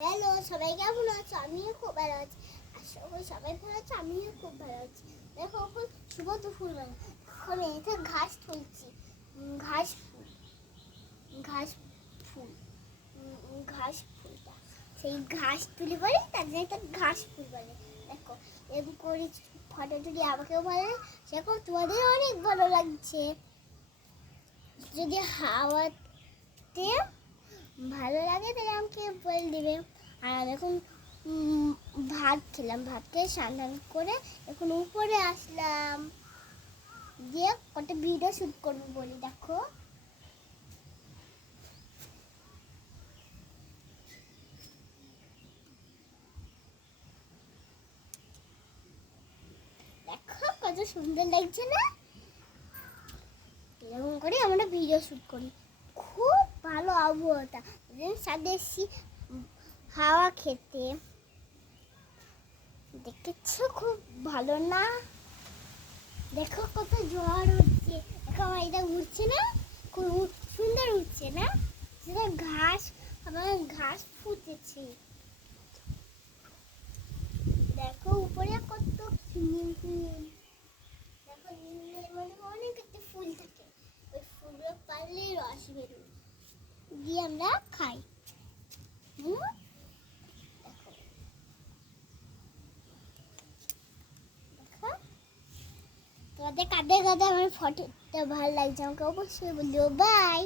Hello, সবাই কেমন আছো? আমিও খুব ভালো আছি। আশা করি সবাই ভালো আছে, আমিও খুব ভালো আছি। দেখো এখন শুভ দুপুরবেলা, এখন এতে ঘাস তুলছি। ঘাস ফুল, ঘাস ফুল, ঘাস ফুলটা সেই ঘাস তুলে বলে, তার জন্য একটা ঘাস ফুল বলে। দেখো এরকম করে ফটো তুলি, আমাকেও ভালো লাগে, সেরকম তোমাদের অনেক ভালো লাগছে। যদি হাওয়াতে ভালো লাগে তাহলে আমাকে বলে দিবে। আর এখন ভাত খেলাম, ভাত খেয়ে স্নান করে এখন উপরে আসলাম, দিয়ে কত ভিডিও শুট করবো বলি। দেখো দেখো কত সুন্দর লাগছে না? এরকম করে আমরা ভিডিও শুট করি। খুব ভালো আবহাওয়াটা, সাথে এসছি হাওয়া খেতে। দেখেছো খুব ভালো না? দেখো কত ঝড় হচ্ছে, দেখো আমার এটা উঠছে না, খুব সুন্দর উঠছে না? সেটা ঘাস, আমার ঘাস ফুটেছে। দেখো উপরে কত নিম নিম, দেখো নিমের মধ্যে অনেক একটা ফুল থাকে, ওই ফুলগুলো পারলে রস বেরোয়, দিয়ে আমরা খাই। হুম, দেখো দেখো তোমাদের কাদের কাদের আমার ফটোটা ভালো লাগছে আমাকে অবশ্যই বললো। বাই।